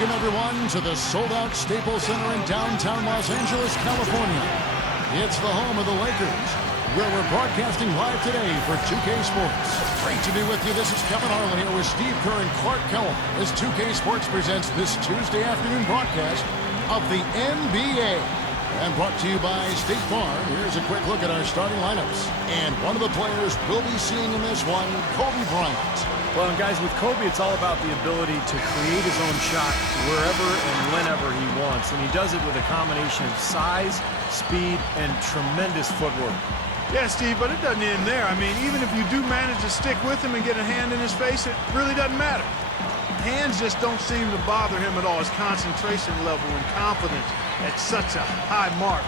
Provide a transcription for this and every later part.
Welcome, everyone, to the sold-out Staples Center in downtown Los Angeles, California. It's the home of the Lakers, where we're broadcasting live today for 2K Sports. Great to be with you. This is Kevin Harlan here with Steve Kerr and Clark Kellum as 2K Sports presents this Tuesday afternoon broadcast of the NBA. And brought to you by State Farm. Here's a quick look at our starting lineups. And one of the players we'll be seeing in this one, Kobe Bryant. Well, and guys, with Kobe, it's all about the ability to create his own shot wherever and whenever he wants. And he does it with a combination of size, speed, and tremendous footwork. Yeah, Steve, but it doesn't end there. I mean, even if you do manage to stick with him and get a hand in his face, it really doesn't matter. Hands just don't seem to bother him at all. His concentration level and confidence at such a high mark.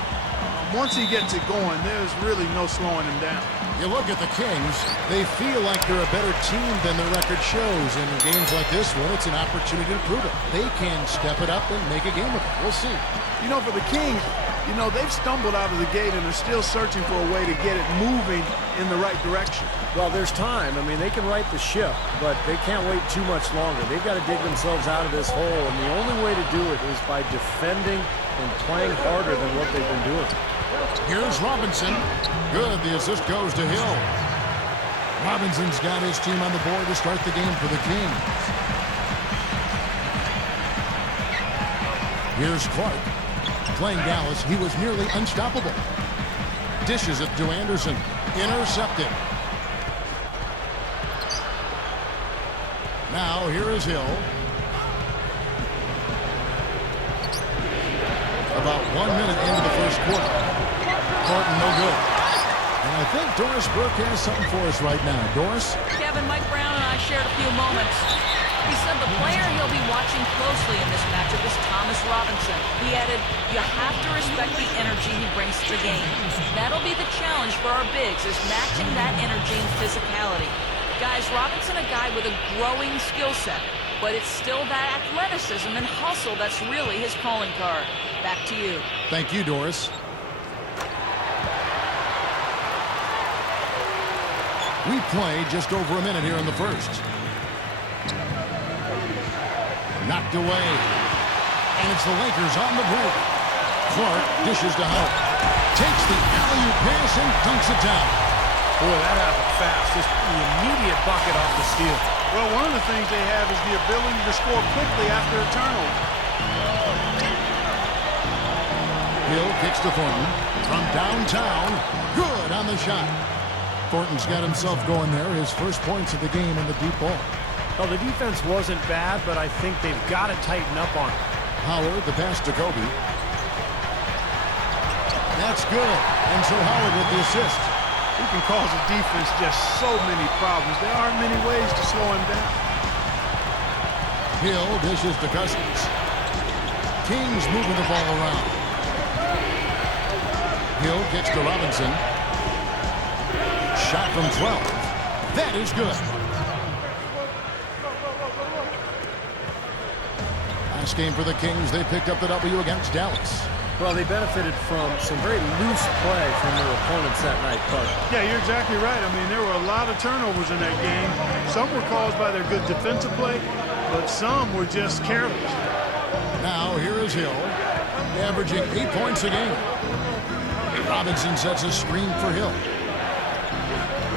Once he gets it going, there's really no slowing him down. You look at the Kings, they feel like they're a better team than their record shows. And in games like this one, it's an opportunity to prove it. They can step it up and make a game of it. We'll see. You know, for the Kings, you know, they've stumbled out of the gate and are still searching for a way to get it moving in the right direction. Well, there's time. I mean, they can right the ship, but they can't wait too much longer. They've got to dig themselves out of this hole, and the only way to do it is by defending and playing harder than what they've been doing. Here's Robinson. Good. The assist goes to Hill. Robinson's got his team on the board to start the game for the Kings. Here's Clark. Playing Dallas, he was nearly unstoppable. Dishes it to Anderson. Intercepted. Now here is Hill. About 1 minute into the first quarter. Thornton no good. And I think Doris Burke has something for us right now. Doris? Kevin, Mike Brown and I shared a few moments. He said the player he'll be watching closely in this matchup is Thomas Robinson. He added, you have to respect the energy he brings to the game. That'll be the challenge for our bigs, is matching that energy and physicality. Guys, Robinson a guy with a growing skill set, but it's still that athleticism and hustle that's really his calling card. Back to you. Thank you, Doris. We played just over a minute here in the first. Knocked away. And it's the Lakers on the break. Clark dishes to Howard. Takes the alley-oop pass and dunks it down. Boy, that happened fast. Just the immediate bucket off the steal. Well, one of the things they have is the ability to score quickly after a turnover. Hill kicks to Thornton from downtown. Good on the shot. Thornton's got himself going there. His first points of the game in the deep ball. Well, the defense wasn't bad, but I think they've got to tighten up on it. Howard, the pass to Kobe. That's good. And so Howard with the assist. He can cause the defense just so many problems. There aren't many ways to slow him down. Hill dishes to Cousins. Kings moving the ball around. Hill kicks to Robinson. Shot from 12. That is good. Last game for the Kings, they picked up the W against Dallas. Well, they benefited from some very loose play from their opponents that night, Clark. Yeah, you're exactly right. I mean, there were a lot of turnovers in that game. Some were caused by their good defensive play, but some were just careless. Now, here is Hill, averaging 8 points a game. Robinson sets a screen for Hill.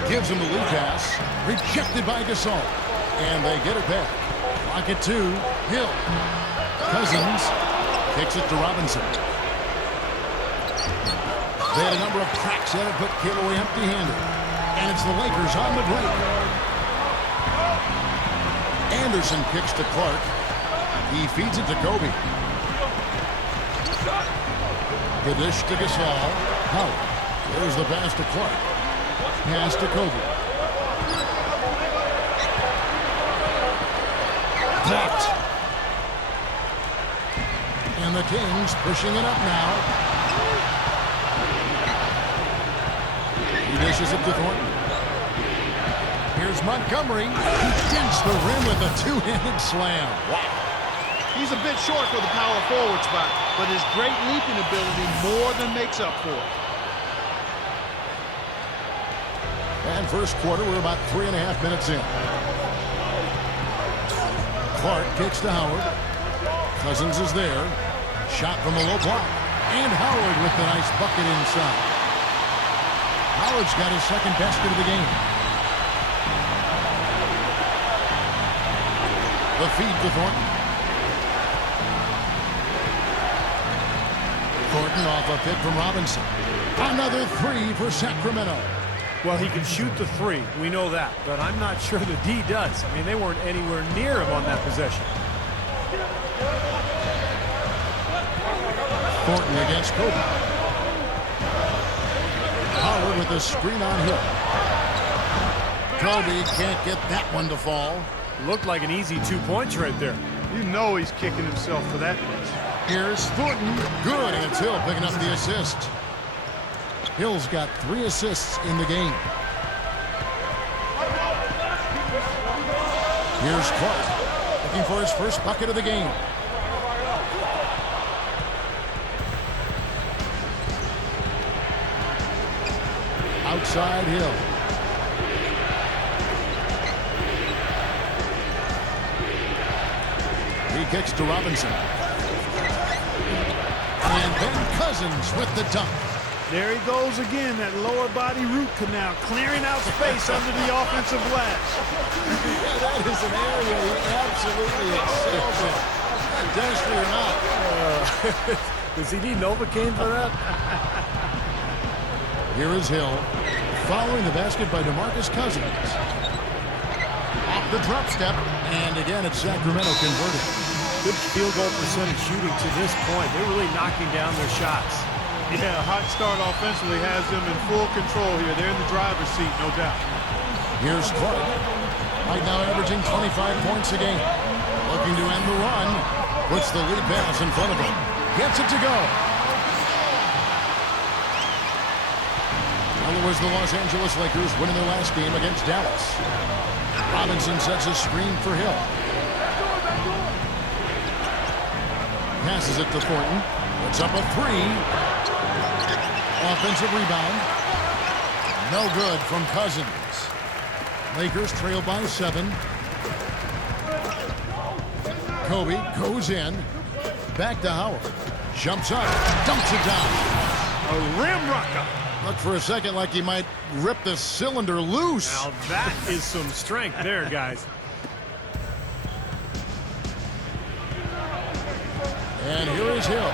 Gives him the lead pass. Rejected by Gasol. And they get it back. Lock it to Hill. Cousins kicks it to Robinson. They had a number of cracks at it, but came away empty-handed. And it's the Lakers on the break. Anderson kicks to Clark. He feeds it to Kobe. The dish to Gasol. Howard. There's the pass to Clark. Pass to Kobe. Blocked. And the Kings pushing it up now. He dishes it to Thornton. Here's Montgomery. He dents the rim with a two-handed slam. Wow. He's a bit short for the power forward spot, but his great leaping ability more than makes up for it. And first quarter, we're about 3.5 minutes in. Clark kicks to Howard. Cousins is there. Shot from the low block. And Howard with the nice bucket inside. Howard's got his second basket of the game. The feed to Thornton. Thornton off a pick from Robinson. Another three for Sacramento. Well, he can shoot the three. We know that. But I'm not sure the D does. I mean, they weren't anywhere near him on that possession. Thornton against Kobe. Howard with a screen on Hill. Kobe can't get that one to fall. Looked like an easy 2 points right there. You know he's kicking himself for that miss. Here's Thornton. Good, and it's Hill picking up the assist. Hill's got 3 assists in the game. Here's Clark, looking for his first bucket of the game. Outside Hill. He kicks to Robinson. And then Cousins with the dunk. There he goes again, that lower body root canal, clearing out space under the offensive glass. Yeah, that is an area he absolutely excels in. Dentistry or not. Does he need Novocaine for that? Here is Hill, following the basket by DeMarcus Cousins. Off the drop step, and again it's Sacramento converted. Good field goal percentage shooting to this point. They're really knocking down their shots. Yeah, a hot start offensively has them in full control here. They're in the driver's seat, no doubt. Here's Clark, right now averaging 25 points a game. Looking to end the run, puts the lead pass in front of him. Gets it to go. Well, it was the Los Angeles Lakers winning their last game against Dallas. Robinson sets a screen for Hill. Passes it to Thornton. Puts up a three. Offensive rebound. No good from Cousins. Lakers trail by 7. Kobe goes in. Back to Howard. Jumps up. Dumps it down. A rim rocker. Looked for a second like he might rip the cylinder loose. Now that is some strength there, guys. And here is Hill.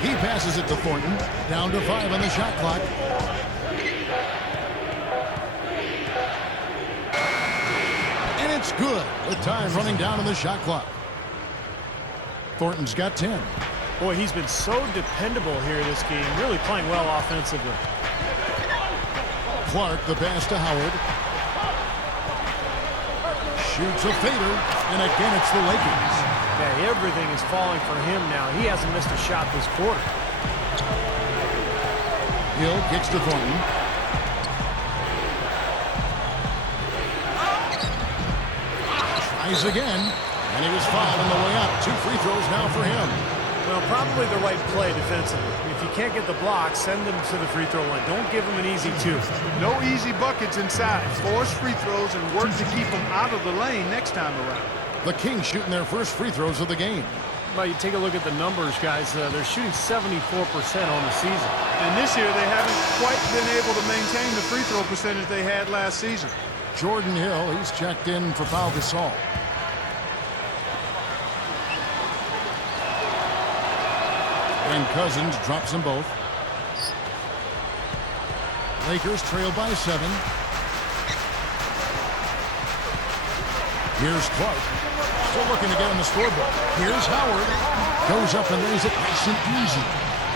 He passes it to Thornton. Down to 5 on the shot clock. And it's good with time running down on the shot clock. Thornton's got 10. Boy, he's been so dependable here this game, really playing well offensively. Clark, the pass to Howard. Shoots a fader, and again it's the Lakers. Yeah, everything is falling for him now. He hasn't missed a shot this quarter. Hill kicks to Thornton. Tries again, and he was fouled on the way up. 2 free throws now for him. Well, probably the right play defensively. If you can't get the block, send them to the free throw line. Don't give them an easy 2. No easy buckets inside. Force free throws and work to keep them out of the lane next time around. The Kings shooting their first free throws of the game. Well, you take a look at the numbers, guys. They're shooting 74% on the season. And this year they haven't quite been able to maintain the free throw percentage they had last season. Jordan Hill, he's checked in for Pau Gasol. And Cousins drops them both. Lakers trail by 7. Here's Clark. Still looking to get on the scoreboard. Here's Howard. Goes up and lays it nice and easy.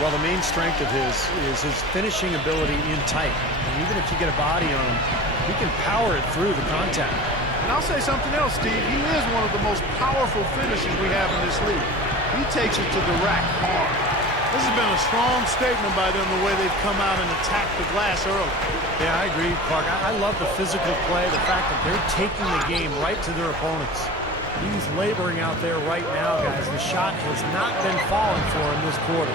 Well, the main strength of his is his finishing ability in tight. And even if you get a body on him, he can power it through the contact. And I'll say something else, Steve. He is one of the most powerful finishers we have in this league. He takes it to the rack hard. This has been a strong statement by them, the way they've come out and attacked the glass early. Yeah, I agree, Clark. I love the physical play, the fact that they're taking the game right to their opponents. He's laboring out there right now, guys. The shot has not been falling for him this quarter.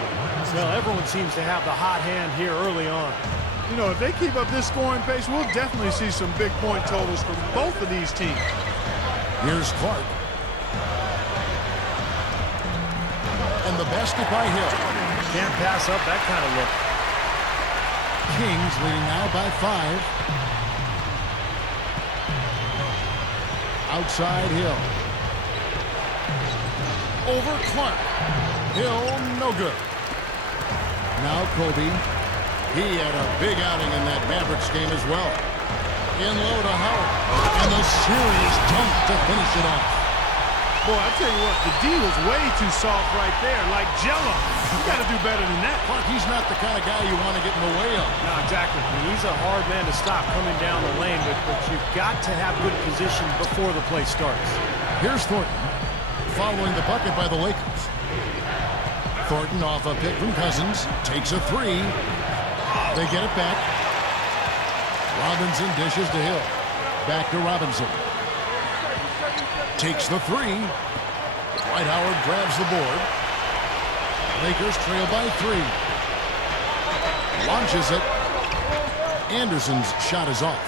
Well, everyone seems to have the hot hand here early on. You know, if they keep up this scoring pace, we'll definitely see some big point totals from both of these teams. Here's Clark. And the basket by Hill. Can't pass up that kind of look. Kings leading now by 5. Outside Hill. Over Clark. Hill, no good. Now Kobe. He had a big outing in that Mavericks game as well. In low to Howard. And the serious dunk to finish it off. Boy, I tell you what, the D was way too soft right there, like Jell-O. You got to do better than that. Clark, he's not the kind of guy you want to get in the way of. No, exactly. I mean, he's a hard man to stop coming down the lane, but you've got to have good position before the play starts. Here's Thornton, following the bucket by the Lakers. Thornton off a pick from Cousins, takes a 3. They get it back. Robinson dishes to Hill. Back to Robinson. Takes the 3. Dwight Howard grabs the board. Lakers trail by 3. Launches it. Anderson's shot is off.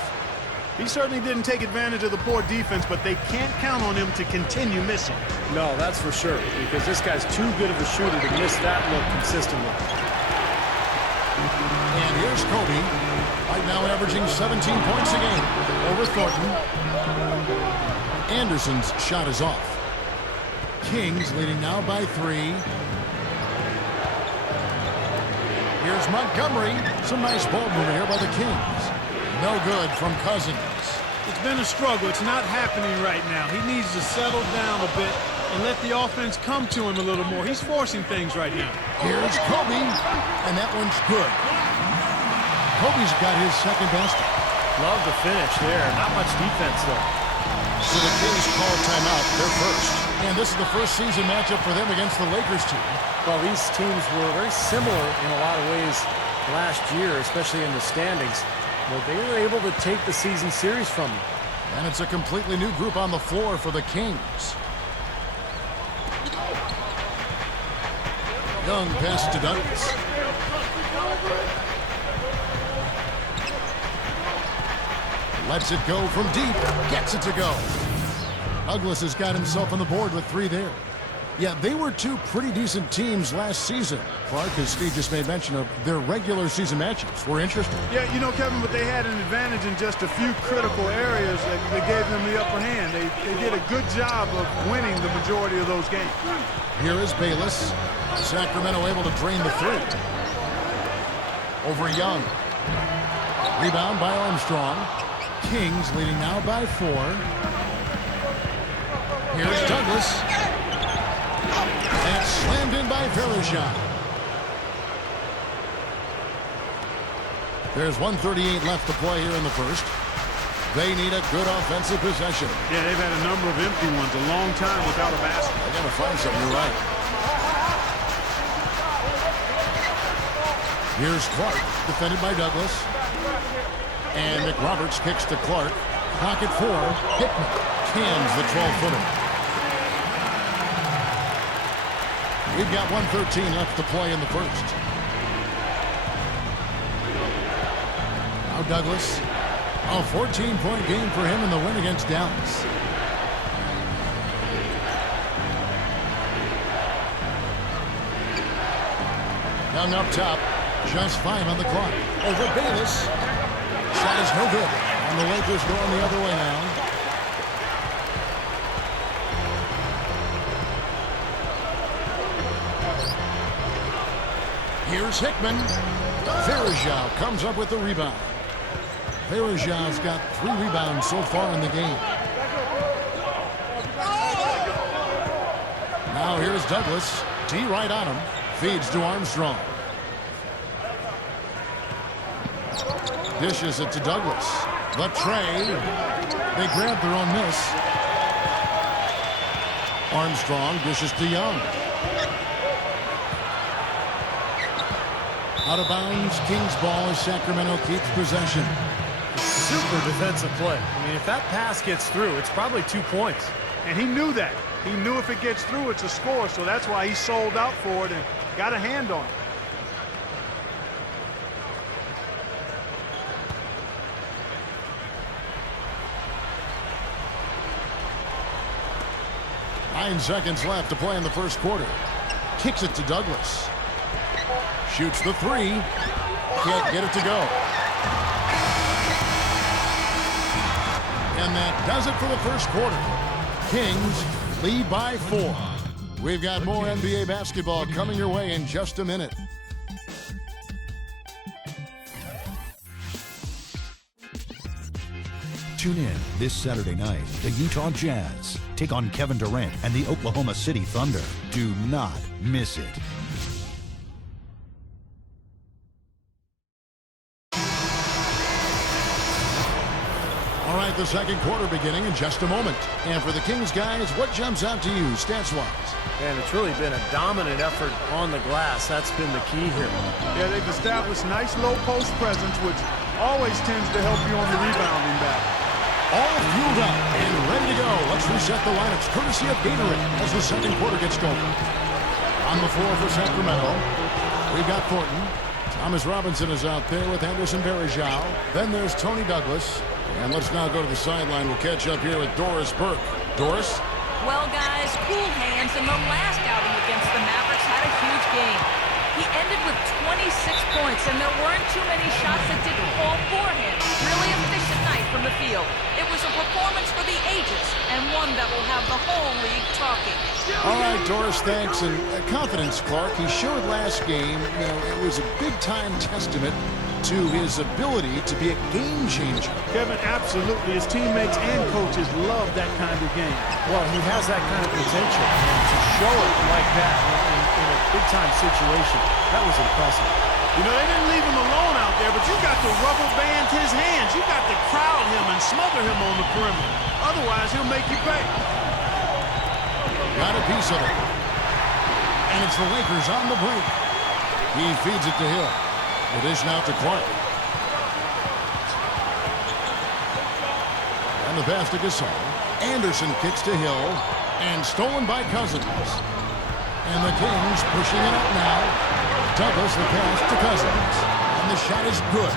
He certainly didn't take advantage of the poor defense, but they can't count on him to continue missing. No, that's for sure, because this guy's too good of a shooter to miss that look consistently. And here's Kobe, right now averaging 17 points a game over Thornton. Anderson's shot is off. Kings leading now by 3. Here's Montgomery. Some nice ball movement here by the Kings. No good from Cousins. It's been a struggle. It's not happening right now. He needs to settle down a bit and let the offense come to him a little more. He's forcing things right now. Here's Kobe, and that one's good. Kobe's got his second basket. Love the finish there. Not much defense, though. So the Kings call timeout. They're first. And this is the first season matchup for them against the Lakers team. Well, these teams were very similar in a lot of ways last year, especially in the standings. But they were able to take the season series from them. And it's a completely new group on the floor for the Kings. Young pass to Douglas. Lets it go from deep. Gets it to go. Douglas has got himself on the board with 3 there. Yeah, they were 2 pretty decent teams last season. Clark, as Steve just made mention of, their regular season matchups were interesting. Yeah, you know, Kevin, but they had an advantage in just a few critical areas that gave them the upper hand. They did a good job of winning the majority of those games. Here is Bayless. Sacramento able to drain the 3. Over Young. Rebound by Armstrong. Kings leading now by 4. Here's Douglas. And slammed in by Verejao. There's 1:38 left to play here in the first. They need a good offensive possession. Yeah, they've had a number of empty ones, a long time without a basket. I gotta find something, you're right. Here's Clark, defended by Douglas. And McRoberts kicks to Clark. Clock at 4. Hickman cans the 12-footer. We've got 1:13 left to play in the first. Now Douglas. A 14-point game for him in the win against Dallas. Young up top. Just 5 on the clock. Over Bayless. Shot is no good. And the Lakers going the other way now. Here's Hickman. Verejao comes up with the rebound. Verejao's got 3 rebounds so far in the game. Now here's Douglas. D right on him. Feeds to Armstrong. Dishes it to Douglas. The tray. They grab their own miss. Armstrong dishes to Young. Out of bounds. Kings ball as Sacramento keeps possession. Super defensive play. I mean, if that pass gets through, it's probably 2 points. And he knew that. He knew if it gets through, it's a score, so that's why he sold out for it and got a hand on it. Nine seconds left to play in the first quarter. Kicks it to Douglas. Shoots the three. Can't get it to go. And that does it for the first quarter. Kings lead by 4. We've got more NBA basketball coming your way in just a minute. Tune in this Saturday night. The Utah Jazz take on Kevin Durant and the Oklahoma City Thunder. Do not miss it. All right, the second quarter beginning in just a moment. And for the Kings, guys, what jumps out to you stats-wise? And it's really been a dominant effort on the glass. That's been the key here. Yeah, they've established nice low post presence, which always tends to help you on the rebounding back. All fueled up and ready to go. Let's reset the lineups courtesy of Gatorade as the second quarter gets going. On the floor for Sacramento, we've got Thornton. Thomas Robinson is out there with Anderson Varejao. Then there's Tony Douglas. And let's now go to the sideline. We'll catch up here with Doris Burke. Doris? Well, guys, cool hands in the last outing against the Mavericks had a huge game. He ended with 26 points, and there weren't too many shots that didn't fall for him. Really efficient night from the field. It was a performance for the ages, and one that will have the whole league talking. All right, Doris, thanks. And confidence, Clark. He showed last game, it was a big-time testament to his ability to be a game changer. Kevin, absolutely. His teammates and coaches love that kind of game. Well, he has that kind of potential. And to show it like that in a big-time situation, that was impressive. You know, they didn't leave him alone out there, but you got to rubber band his hands. You got to crowd him and smother him on the perimeter. Otherwise, he'll make you pay. Got a piece of it. And it's the Lakers on the break. He feeds it to Hill. The dish now to Clark. And the pass to Gasol. Anderson kicks to Hill. And stolen by Cousins. And the Kings pushing it up now. Douglas the pass to Cousins. And the shot is good.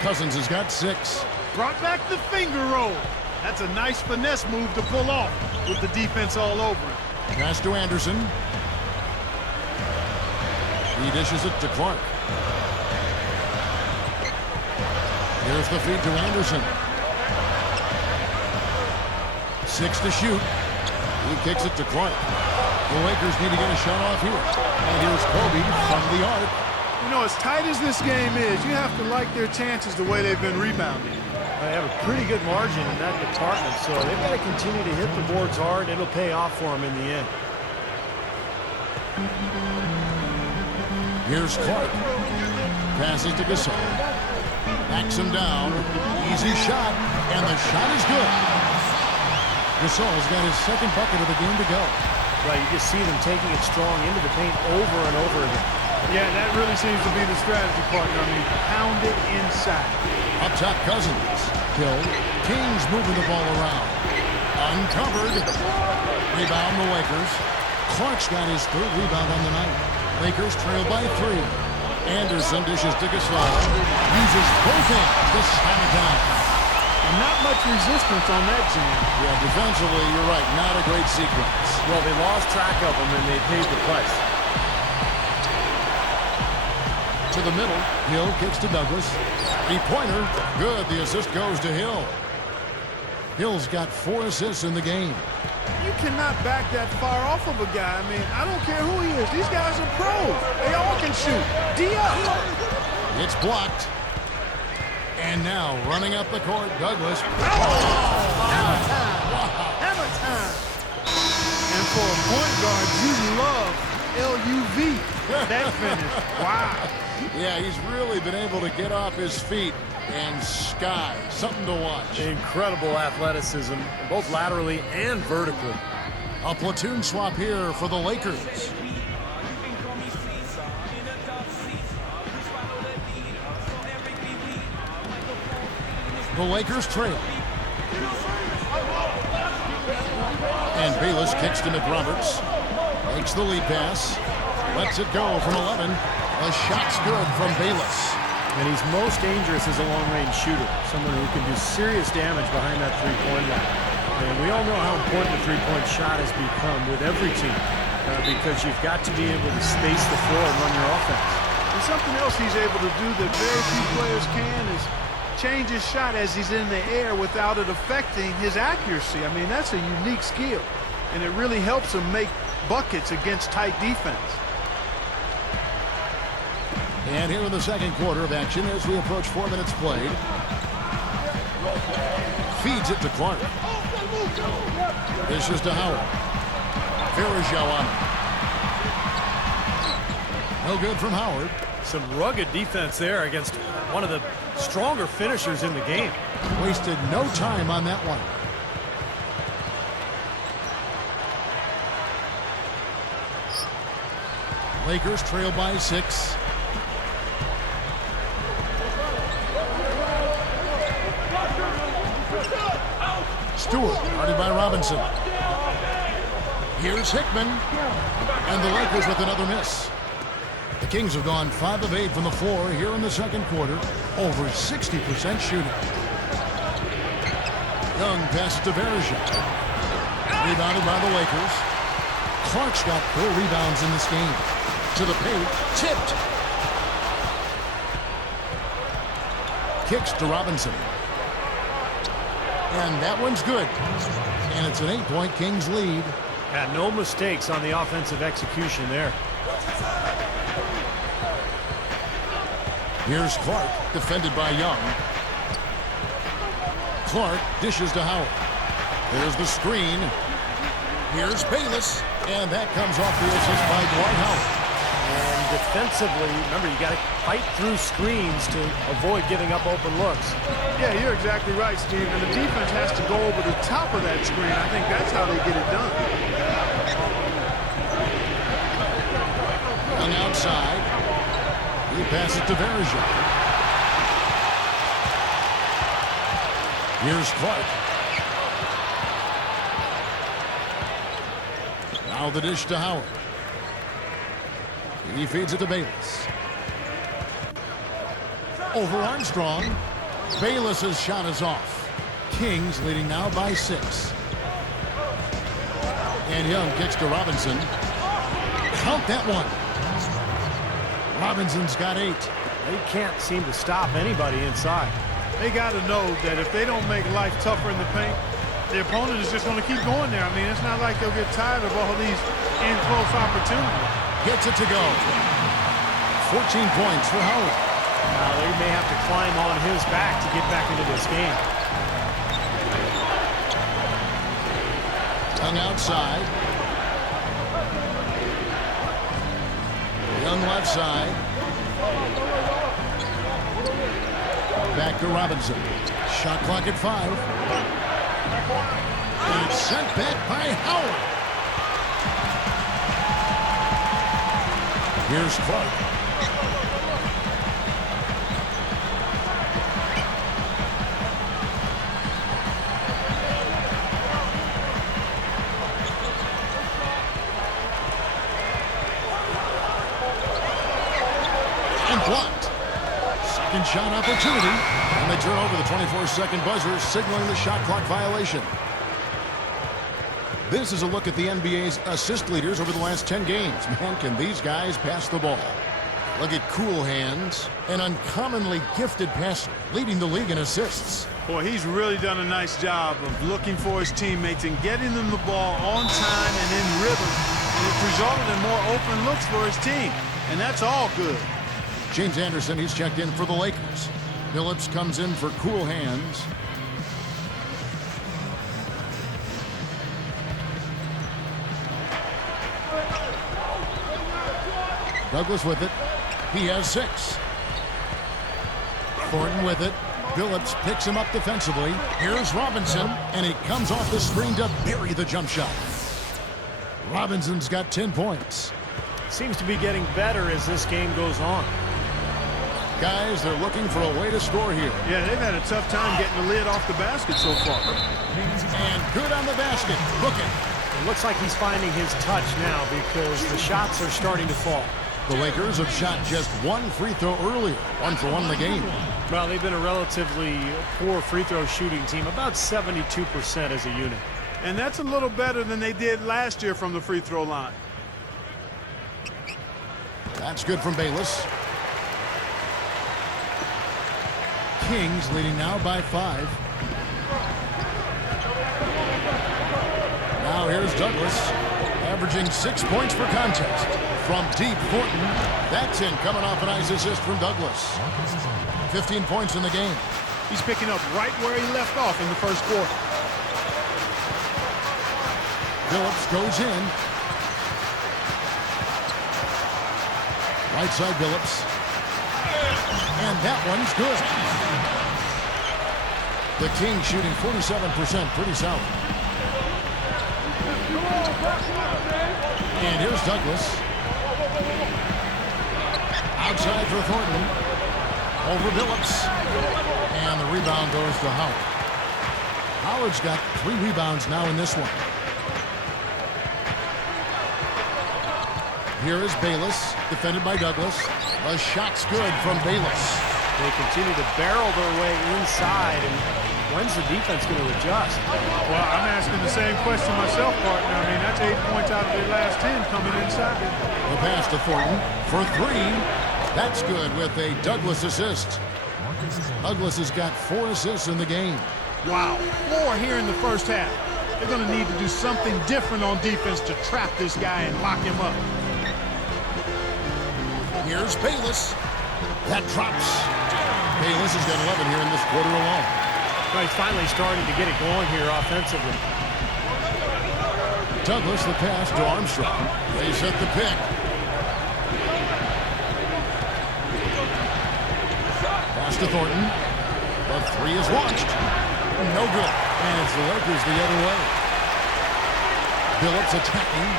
Cousins has got 6. Brought back the finger roll. That's a nice finesse move to pull off with the defense all over him. Pass to Anderson. He dishes it to Clark. Here's the feed to Anderson. 6 to shoot. He kicks it to Clark. The Lakers need to get a shot off here. And here's Kobe from the arc. You know, as tight as this game is, you have to like their chances the way they've been rebounding. They have a pretty good margin in that department, so they've got to continue to hit the boards hard. It'll pay off for them in the end. Here's Clark. Passes to Gasol. Backs him down. Easy shot. And the shot is good. Gasol's got his second bucket of the game to go. Right, you just see them taking it strong into the paint over and over again. Yeah, that really seems to be the strategy, partner. I mean, pound it inside. Up top, Cousins. Hill. Kings moving the ball around. Uncovered. Rebound the Lakers. Clark's got his 3rd rebound on the night. Lakers trail by 3. Anderson dishes to Gasol. Uses both hands to slam it down. And not much resistance on that jam. Yeah, defensively, you're right. Not a great sequence. Well, they lost track of him, and they paid the price. To the middle. Hill kicks to Douglas. 3-pointer. Good. The assist goes to Hill. Hill's got 4 assists in the game. You cannot back that far off of a guy. I mean, I don't care who he is. These guys are pros. They all can shoot. D-up. It's blocked. And now, running up the court, Douglas. Hammer time. Wow. Hammer time. And for a point guard, you love LUV. That finish. Wow. Yeah, he's really been able to get off his feet and sky. Something to watch. Incredible athleticism, both laterally and vertically. A platoon swap here for the Lakers. The Lakers trail. And Bayless kicks to McRoberts. Makes the lead pass. Lets it go from 11. The shot's good from Bayless. And he's most dangerous as a long-range shooter, someone who can do serious damage behind that three-point line. And we all know how important the three-point shot has become with every team because you've got to be able to space the floor and run your offense. And something else he's able to do that very few players can is change his shot as he's in the air without it affecting his accuracy. I mean, that's a unique skill, and it really helps him make buckets against tight defense. And here in the second quarter of action as we approach 4 minutes played. Feeds it to Clark. This is to Howard. Verajao on it. No good from Howard. Some rugged defense there against one of the stronger finishers in the game. Wasted no time on that one. Lakers trail by 6. Stewart, guarded by Robinson. Here's Hickman. And the Lakers with another miss. The Kings have gone 5 of 8 from the floor here in the second quarter. Over 60% shooting. Young passes to Verajao. Rebounded by the Lakers. Clark's got 4 rebounds in this game. To the paint. Tipped. Kicks to Robinson. And that one's good. And it's an 8-point Kings lead. Yeah, no mistakes on the offensive execution there. Here's Clark, defended by Young. Clark dishes to Howard. There's the screen. Here's Bayless. And that comes off the assist by Dwight Howard. And defensively, remember, you got to fight through screens to avoid giving up open looks. Yeah, you're exactly right, Steve. And the defense has to go over the top of that screen. I think that's how they get it done. Young outside. He passes to Verajao. Here's Clark. Now the dish to Howard. He feeds it to Bayless. Over Armstrong. Bayless's shot is off. Kings leading now by 6. And Young kicks to Robinson. Count that one. Robinson's got 8. They can't seem to stop anybody inside. They got to know that if they don't make life tougher in the paint, the opponent is just going to keep going there. I mean, it's not like they'll get tired of all these in-close opportunities. Gets it to go. 14 points for Howard. Now they may have to climb on his back to get back into this game. Young outside. Young left side. Back to Robinson. Shot clock at 5. And it's sent back by Howard. Here's Clark. And blocked. Second shot opportunity. And they turn over the 24-second buzzer, signaling the shot clock violation. This is a look at the NBA's assist leaders over the last 10 games. Man, can these guys pass the ball. Look at Cool Hands, an uncommonly gifted passer, leading the league in assists. Boy, he's really done a nice job of looking for his teammates and getting them the ball on time and in rhythm. And it's resulted in more open looks for his team. And that's all good. James Anderson, he's checked in for the Lakers. Phillips comes in for Cool Hands. Douglas with it. He has 6. Thornton with it. Phillips picks him up defensively. Here's Robinson, and he comes off the screen to bury the jump shot. Robinson's got 10 points. Seems to be getting better as this game goes on. guys, they're looking for a way to score here. Yeah, they've had a tough time getting the lid off the basket so far. And good on the basket. Looking. It looks like he's finding his touch now because the shots are starting to fall. The Lakers have shot just one free throw earlier. 1 for 1 in the game. Well, they've been a relatively poor free throw shooting team, about 72% as a unit. And that's a little better than they did last year from the free throw line. That's good from Bayless. Kings leading now by 5. Now here's Douglas, averaging 6 points per contest. From deep, Thornton. That's in, coming off a nice assist from Douglas. 15 points in the game. He's picking up right where he left off in the first quarter. Phillips goes in. Right side Phillips. And that one's good. The Kings shooting 47%, pretty solid. And here's Douglas. Outside for Thornton. Over Phillips. And the rebound goes to Howard. Howard's got 3 rebounds now in this one. Here is Bayless, defended by Douglas. The shot's good from Bayless. They continue to barrel their way inside, and when's the defense going to adjust? Well, I'm asking the same question myself, partner. I mean, that's 8 points out of their last 10 coming inside. The pass to Thornton for 3. That's good with a Douglas assist. Douglas has got 4 assists in the game. Wow, 4 here in the first half. They're going to need to do something different on defense to trap this guy and lock him up. Here's Bayless. That drops. Bayless has got 11 here in this quarter alone. Well, he's finally starting to get it going here offensively. Douglas, the pass to Armstrong. They set the pick. Pass to Thornton. The 3 is launched. No good. And it's the Lakers the other way. Phillips attacking.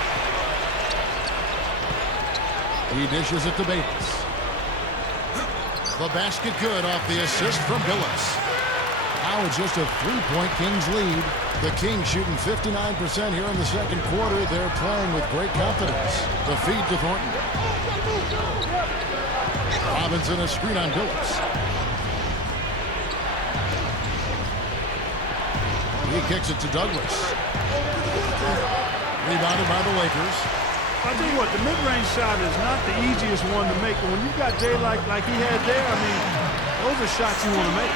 He dishes it to Bayless. The basket good off the assist from Phillips. Now it's just a 3-point Kings lead. The Kings shooting 59% here in the second quarter. They're playing with great confidence. The feed to Thornton. Robinson a screen on Phillips. He kicks it to Douglas. Rebounded by the Lakers. I'll tell you what, the mid-range shot is not the easiest one to make, but when you've got daylight like he had there, I mean, those are shots you want to make.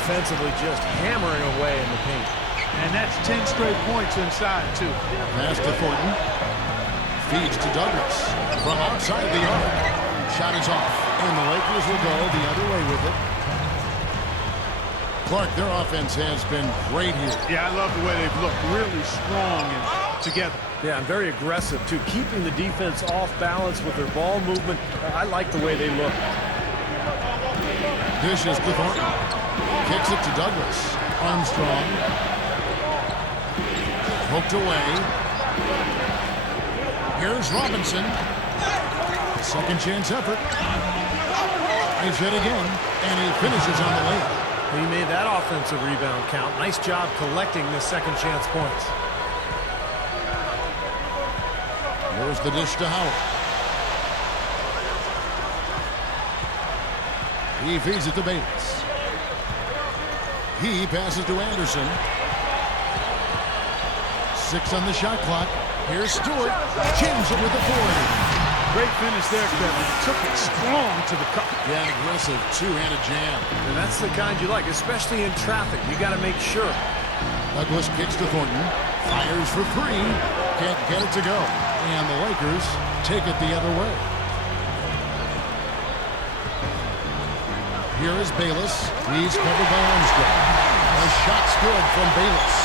Offensively just hammering away in the paint. And that's 10 straight points inside, too. Pass to Thornton. Feeds to Douglas. From outside the arc. Shot is off. And the Lakers will go the other way with it. Clark, their offense has been great here. Yeah, I love the way they've looked. Really strong and together. Yeah, and very aggressive, too. Keeping the defense off balance with their ball movement. I like the way they look. Dishes to Thornton. Kicks it to Douglas. Armstrong. Poked away. Here's Robinson. Second chance effort. He's hit again, and he finishes on the layup. He made that offensive rebound count. Nice job collecting the second chance points. Here's the dish to Howard. He feeds it to Bayless. He passes to Anderson. 6 on the shot clock. Here's Stewart. Jams it with authority. Great finish there, Kevin. Took it strong to the cup. Yeah, aggressive two-handed jam. And that's the kind you like, especially in traffic. You got to make sure. Douglas kicks to Thornton. Fires for 3. Can't get it to go. And the Lakers take it the other way. Here is Bayless. He's covered by Armstrong. The shot's good from Bayless.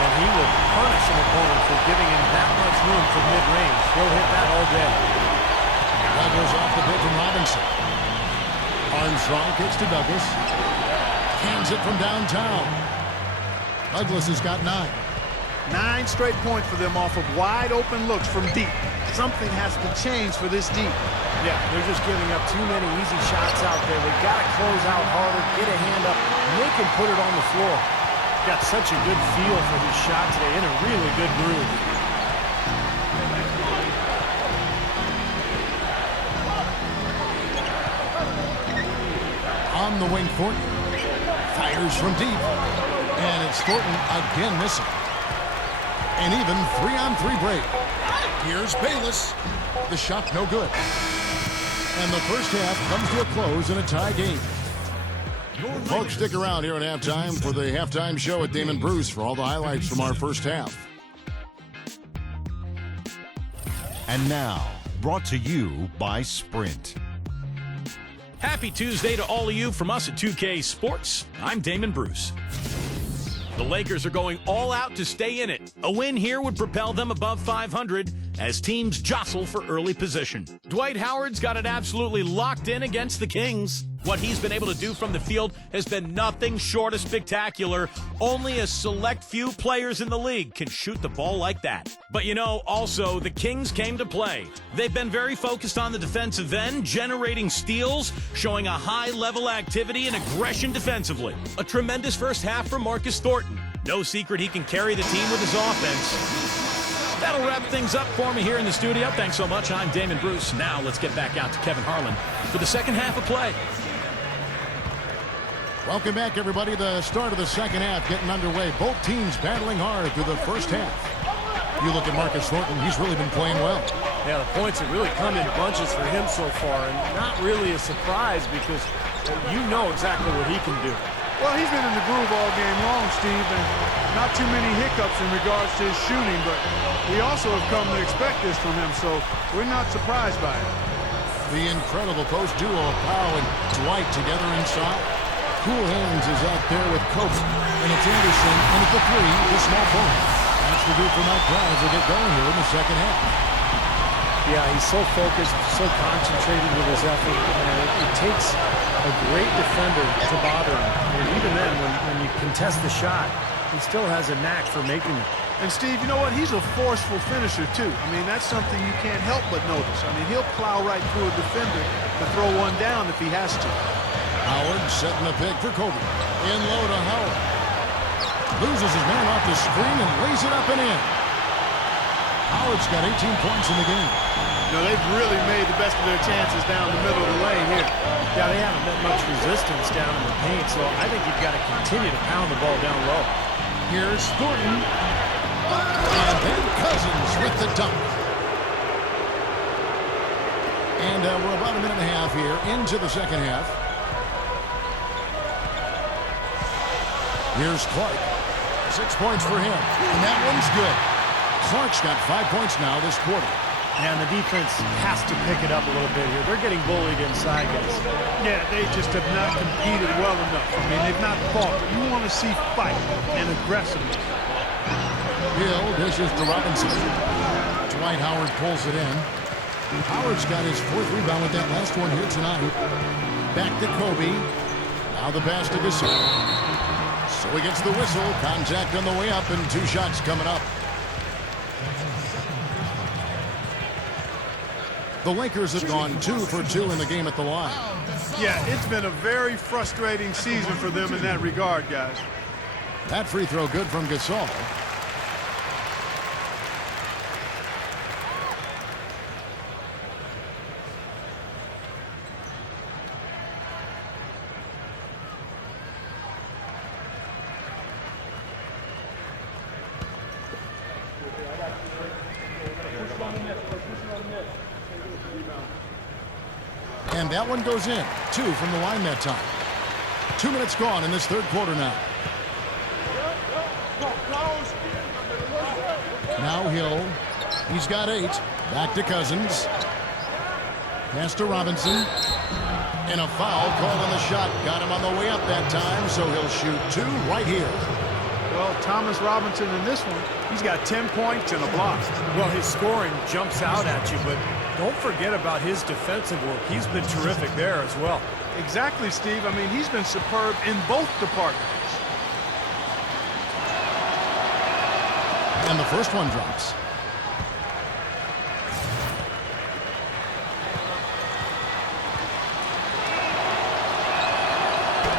And he will punish an opponent for giving him that much room for mid-range. He'll hit that all day. Douglas off the bit from Robinson. Armstrong kicks to Douglas. Cans it from downtown. Douglas has got 9. 9 straight points for them off of wide open looks from deep. Something has to change for this deep. Yeah, they're just giving up too many easy shots out there. They've got to close out harder, get a hand up, and they can put it on the floor. Got such a good feel for his shot today, in a really good groove. On the wing, Thornton fires from deep, and it's Thornton again missing. An even 3-on-3 break. Here's Bayless. The shot no good. And the first half comes to a close in a tie game. Folks, stick around here at halftime for the halftime show at Damon Bruce for all the highlights from our first half. And now, brought to you by Sprint. Happy Tuesday to all of you from us at 2K Sports. I'm Damon Bruce. The Lakers are going all out to stay in it. A win here would propel them above 500 as teams jostle for early position. Dwight Howard's got it absolutely locked in against the Kings. What he's been able to do from the field has been nothing short of spectacular. Only a select few players in the league can shoot the ball like that. But you know, also, the Kings came to play. They've been very focused on the defensive end, generating steals, showing a high-level activity and aggression defensively. A tremendous first half from Marcus Thornton. No secret he can carry the team with his offense. That'll wrap things up for me here in the studio. Thanks so much. I'm Damon Bruce. Now let's get back out to Kevin Harlan for the second half of play. Welcome back, everybody. The start of the second half getting underway. Both teams battling hard through the first half. You look at Marcus Thornton, he's really been playing well. Yeah, the points have really come in bunches for him so far, and not really a surprise because you know exactly what he can do. Well, he's been in the groove all game long, Steve, and not too many hiccups in regards to his shooting, but we also have come to expect this from him, so we're not surprised by it. The incredible post duo of Powell and Dwight together inside. Cool hands is out there with Kobe, and it's Anderson, and at the three, the small forward. That's the group for Mike Brown as they get going here in the second half. Yeah, he's so focused, so concentrated with his effort, and it takes a great defender to bother him. And even then, when you contest the shot, he still has a knack for making it. And Steve, you know what? He's a forceful finisher, too. I mean, that's something you can't help but notice. I mean, he'll plow right through a defender to throw one down if he has to. Howard setting the pick for Kobe. In low to Howard. Loses his man off the screen and lays it up and in. Howard's got 18 points in the game. You know, they've really made the best of their chances down the middle of the lane here. Yeah, they haven't met much resistance down in the paint, so I think you've got to continue to pound the ball down low. Here's Thornton. And then Cousins with the dunk. And we're about a minute and a half here into the second half. Here's Clark. 6 points for him. And that one's good. Clark's got 5 points now this quarter. And the defense has to pick it up a little bit here. They're getting bullied inside, guys. Yeah, they just have not competed well enough. I mean, they've not fought. You want to see fight and aggressiveness. Hill dishes to Robinson. Dwight Howard pulls it in. Howard's got his 4th rebound with that last one here tonight. Back to Kobe. Now the pass to Gasol. So he gets the whistle. Contact on the way up and 2 shots coming up. The Lakers have gone 2 for 2 in the game at the line. Yeah, it's been a very frustrating season for them in that regard, guys. That free throw good from Gasol. And that one goes in. 2 from the line that time. 2 minutes gone in this third quarter now. Now Hill. He's got 8. Back to Cousins. Pass to Robinson. And a foul called on the shot. Got him on the way up that time, so he'll shoot 2 right here. Well, Thomas Robinson in this one, he's got 10 points and a block. Well, his scoring jumps out at you, but don't forget about his defensive work. He's been terrific there as well. Exactly, Steve. I mean, he's been superb in both departments. And the first one drops.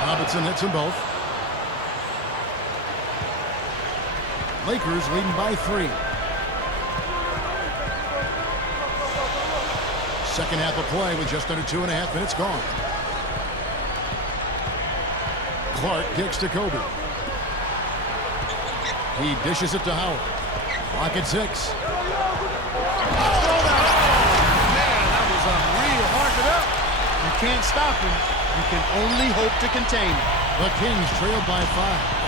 Robinson hits them both. Lakers leading by 3. Second half of play with just under 2.5 minutes gone. Clark kicks to Kobe. He dishes it to Howard. Clock at 6. Man, that was unreal. Mark it up. You can't stop him. You can only hope to contain him. The Kings trailed by 5.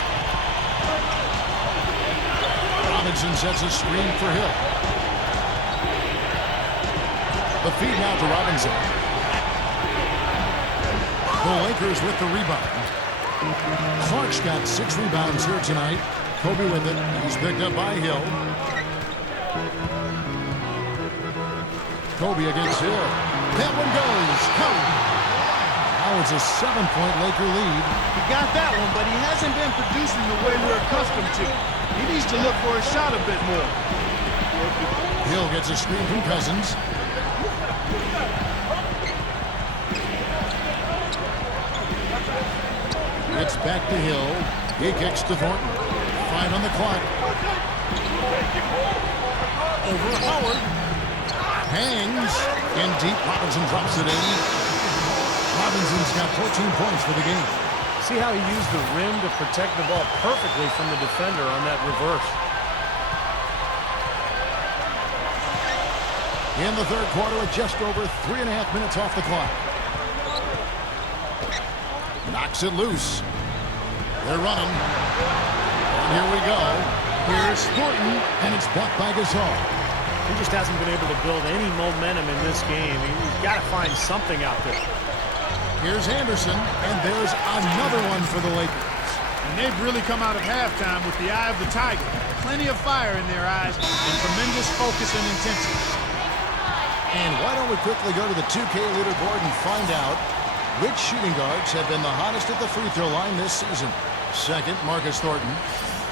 Robinson sets a screen for Hill. The feed now to Robinson. The Lakers with the rebound. Clark's got 6 rebounds here tonight. Kobe with it. He's picked up by Hill. Kobe against Hill. That one goes. Kobe. Now it's a 7-point Laker lead. He got that one, but he hasn't been producing the way we're accustomed to. He needs to look for a shot a bit more. Hill gets a screen from Cousins. It's back to Hill. He kicks to Thornton. 5 on the clock. Over Howard. Hangs. In deep. Robinson drops it in. Robinson's got 14 points for the game. See how he used the rim to protect the ball perfectly from the defender on that reverse. In the third quarter with just over 3.5 minutes off the clock. Knocks it loose. They're running. And here we go. Here's Thornton, and it's blocked by Gasol. He just hasn't been able to build any momentum in this game. He's got to find something out there. Here's Anderson, and there's another one for the Lakers. And they've really come out of halftime with the eye of the tiger. Plenty of fire in their eyes and tremendous focus and intensity. And why don't we quickly go to the 2K leaderboard and find out which shooting guards have been the hottest at the free throw line this season. Second, Marcus Thornton.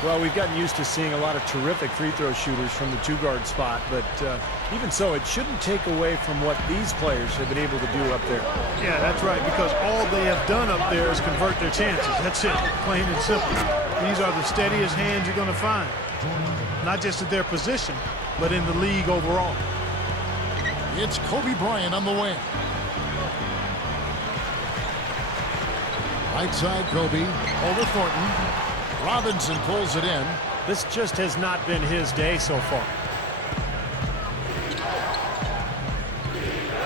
Well, we've gotten used to seeing a lot of terrific free throw shooters from the 2-guard spot, but even so, it shouldn't take away from what these players have been able to do up there. Yeah, that's right, because all they have done up there is convert their chances. That's it, plain and simple. These are the steadiest hands you're going to find, not just at their position, but in the league overall. It's Kobe Bryant on the wing. Right side, Kobe over Thornton. Robinson pulls it in. This just has not been his day so far.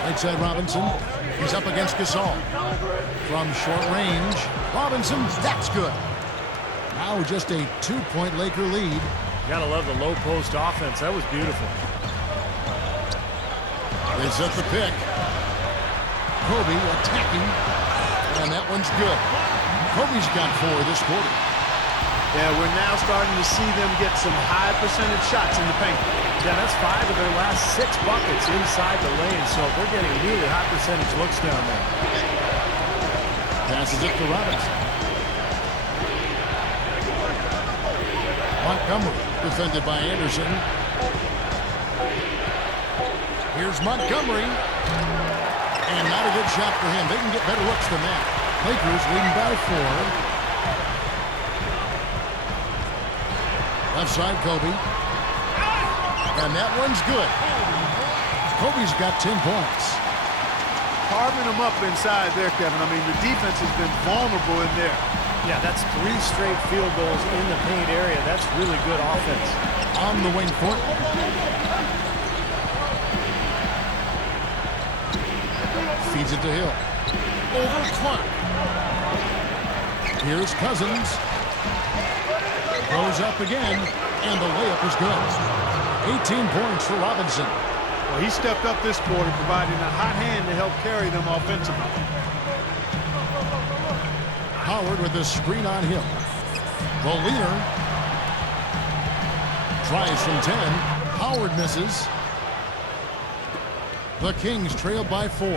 Right side, Robinson. He's up against Gasol. From short range, Robinson, that's good. Now just a 2-point Laker lead. Gotta love the low post offense. That was beautiful. They set the pick. Kobe attacking, and that one's good. Kobe's got 4 this quarter. Yeah, we're now starting to see them get some high percentage shots in the paint. Yeah, that's 5 of their last 6 buckets inside the lane, so they're getting really high percentage looks down there. Passes it to Robinson. Montgomery defended by Anderson. Here's Montgomery. And not a good shot for him. They can get better looks than that. Lakers leading by 4. Left side, Kobe. And that one's good. Kobe's got 10 points. Carving them up inside there, Kevin. I mean, the defense has been vulnerable in there. Yeah, that's 3 straight field goals in the paint area. That's really good offense. On the wing, Thornton. Feeds it to Hill. Over Clark. Here's Cousins. Goes up again, and the layup is good. 18 points for Robinson. Well, he stepped up this quarter, providing a hot hand to help carry them offensively. Howard with the screen on Hill. The leader tries from 10. Howard misses. The Kings trail by 4.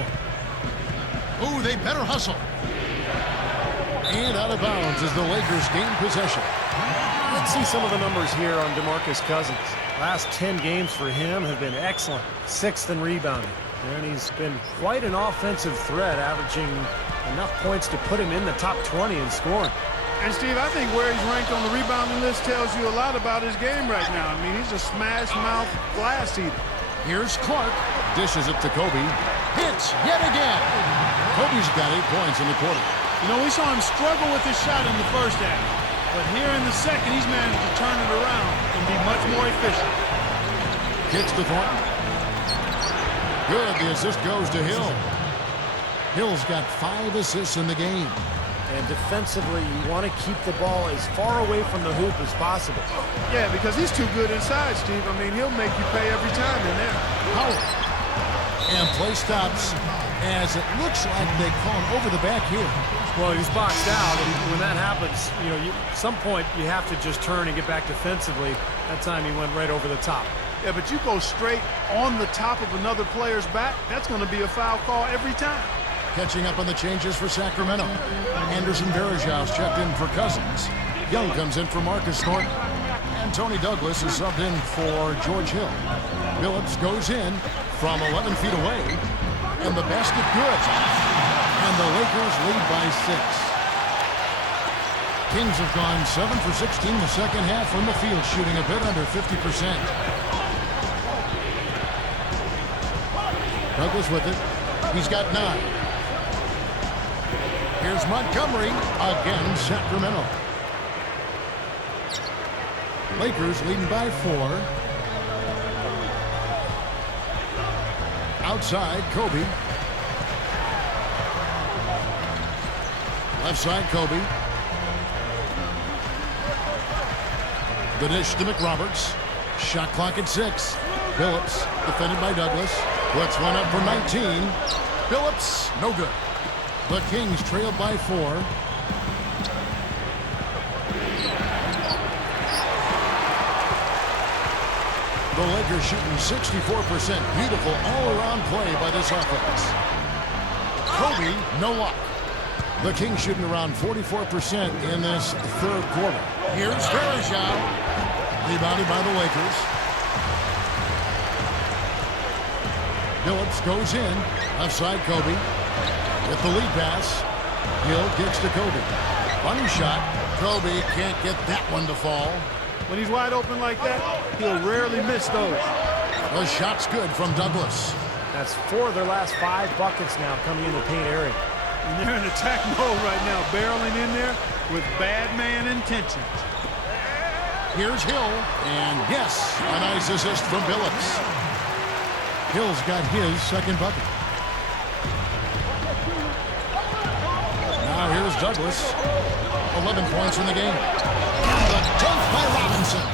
Ooh, they better hustle. And out of bounds as the Lakers gain possession. Let's see some of the numbers here on DeMarcus Cousins. Last 10 games for him have been excellent. 6th in rebounding. And he's been quite an offensive threat, averaging enough points to put him in the top 20 in scoring. And, Steve, I think where he's ranked on the rebounding list tells you a lot about his game right now. I mean, he's a smash-mouth glass eater. Here's Clark. Dishes it to Kobe. Hits yet again. Kobe's got 8 points in the quarter. You know, we saw him struggle with his shot in the first half. But here in the second, he's managed to turn it around and be much more efficient. Kicks to Thornton. Good. The assist goes to Hill. Hill's got 5 assists in the game. And defensively, you want to keep the ball as far away from the hoop as possible. Yeah, because he's too good inside, Steve. I mean, he'll make you pay every time in there. Howard. And play stops as it looks like they call him over the back here. Well, he's boxed out, and when that happens, you know, at some point you have to just turn and get back defensively. That time he went right over the top. Yeah, but you go straight on the top of another player's back, that's going to be a foul call every time. Catching up on the changes for Sacramento. Anderson Varejau's checked in for Cousins. Young comes in for Marcus Thornton. And Tony Douglas is subbed in for George Hill. Billups goes in from 11 feet away. And the basket good. And the Lakers lead by 6. Kings have gone 7 for 16 the second half from the field, shooting a bit under 50%. Douglas with it. He's got 9. Here's Montgomery. Again, Sacramento. Lakers leading by 4. Outside, Kobe. Left side, Kobe. The dish to McRoberts. Shot clock at 6. Billups, defended by Douglas. Puts one up for 19. Billups, no good. The Kings trailed by 4. The Lakers shooting 64%. Beautiful all-around play by this offense. Kobe, no luck. The Kings shooting around 44% in this third quarter. Here's Varejau. Rebounded by the Lakers. Billups goes in. Left side, Kobe. With the lead pass. Hill kicks to Kobe. Funny shot. Kobe can't get that one to fall. When he's wide open like that, he'll rarely miss those. The shot's good from Douglas. That's 4 of their last 5 buckets now coming in the paint area. And they're in attack mode right now, barreling in there with bad man intentions. Here's Hill, and yes, a nice assist from Billups. Hill's got his second bucket. Now here's Douglas. 11 points in the game. And the dunk by Robinson.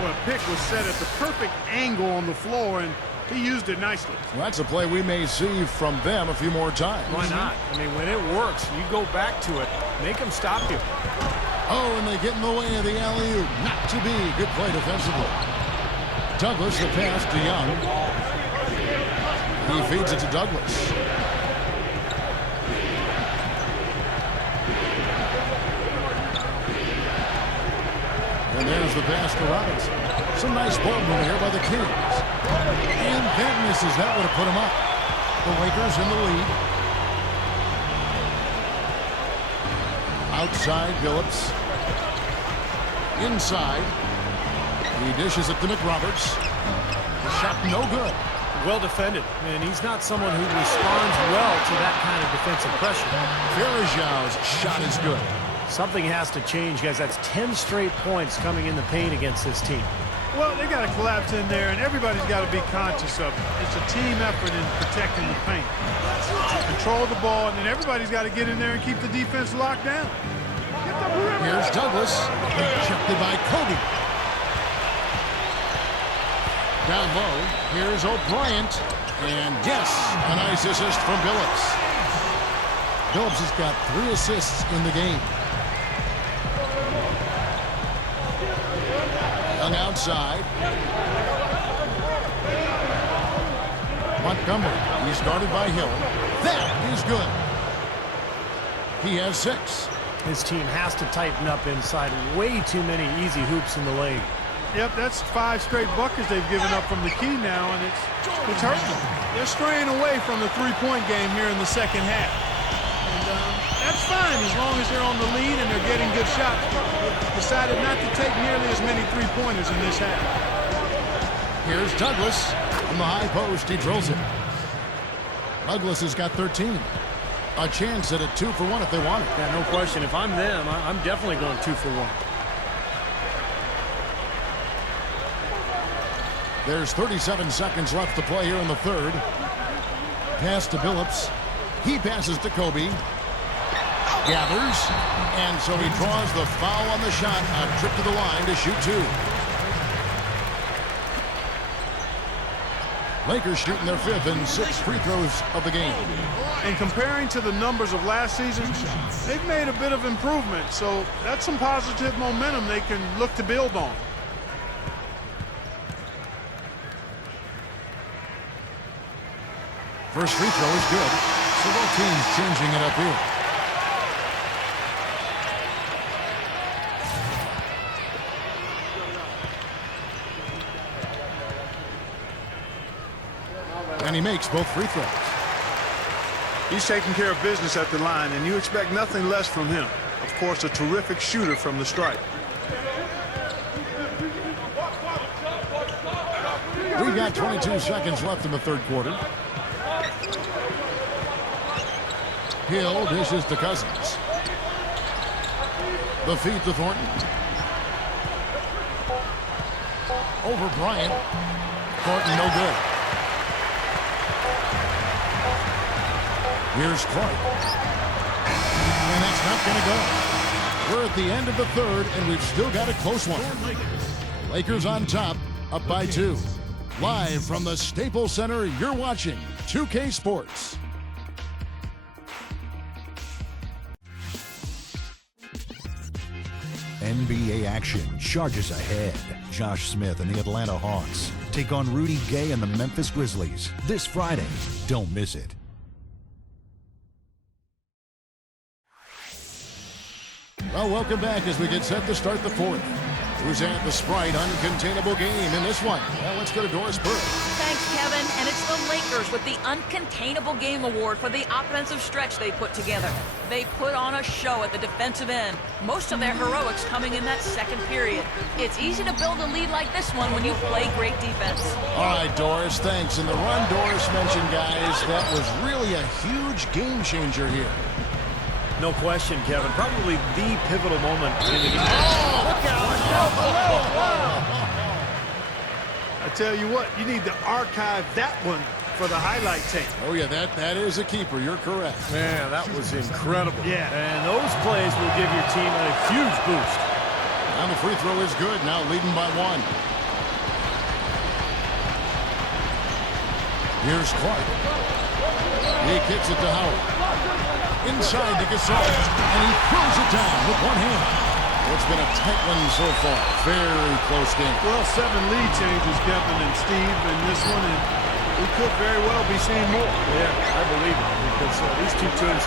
Boy, a pick was set at the perfect angle on the floor, and he used it nicely. Well, that's a play we may see from them a few more times. Why not? I mean, when it works, you go back to it. Make them stop you. Oh, and they get in the way of the alley-oop. Not to be. Good play defensively. Douglas, the pass to Young. He feeds it to Douglas. And there's the pass to Robinson. Some nice ball movement here by the Kings. And that misses. That would have put him up. The Lakers in the lead. Outside, Billups. Inside. He dishes it to McRoberts. The shot no good. Well defended, and he's not someone who responds well to that kind of defensive pressure. Varejau's shot is good. Something has to change, guys. That's 10 straight points coming in the paint against this team. Well, they got to collapse in there, and everybody's got to be conscious of it. It's a team effort in protecting the paint. Control the ball, and then everybody's got to get in there and keep the defense locked down. Here's Douglas. Rejected by Kobe. Down low, here's O'Brien. And yes, a nice assist from Billups. Billups has got 3 assists in the game. Young outside. Montgomery, he's guarded by Hill. That is good. He has 6. His team has to tighten up inside. Way too many easy hoops in the lane. Yep, that's 5 straight buckets they've given up from the key now, and it's hurting them. They're straying away from the three-point game here in the second half. And that's fine as long as they're on the lead and they're getting good shots. They've decided not to take nearly as many three-pointers in this half. Here's Douglas from the high post. He drills it. Douglas has got 13. A chance at a 2 for 1 if they want it. Yeah, no question. If I'm them, I'm definitely going 2 for 1. There's 37 seconds left to play here in the third. Pass to Billups. He passes to Kobe. Gathers. And so he draws the foul on the shot. A trip to the line to shoot 2. Lakers shooting their 5th and 6th free throws of the game. And comparing to the numbers of last season, they've made a bit of improvement. So that's some positive momentum they can look to build on. First free throw is good. So both teams changing it up here. And he makes both free throws. He's taking care of business at the line, and you expect nothing less from him. Of course, a terrific shooter from the stripe. We've got 22 seconds left in the third quarter. Hill dishes to Cousins. The feed to Thornton. Over Bryant. Thornton no good. Here's Clark. And that's not going to go. We're at the end of the third, and we've still got a close one. Lakers on top, up by 2. Live from the Staples Center, you're watching 2K Sports. NBA action charges ahead. Josh Smith and the Atlanta Hawks take on Rudy Gay and the Memphis Grizzlies this Friday. Don't miss it. Well, welcome back as we get set to start the fourth. Who's at the Sprite uncontainable game in this one? Well, let's go to Doris Burke. Thanks, Kevin. And it's the Lakers with the Uncontainable Game Award for the offensive stretch they put together. They put on a show at the defensive end. Most of their heroics coming in that second period. It's easy to build a lead like this one when you play great defense. All right, Doris, thanks. And the run Doris mentioned, guys, that was really a huge game changer here. No question, Kevin. Probably the pivotal moment in the game. Oh, look out! I tell you what, you need to archive that one for the highlight tape. Oh, yeah, that is a keeper. You're correct. Man, that was incredible. Yeah. And those plays will give your team a huge boost. And the free throw is good. Now leading by 1. Here's Clark. He kicks it to Howard. Inside to Gasol, and he throws it down with one hand. It's been a tight one so far. Very close game. Well, 7 lead changes, Kevin and Steve, in this one, and we could very well be seeing more. Yeah, I believe it, because these two teams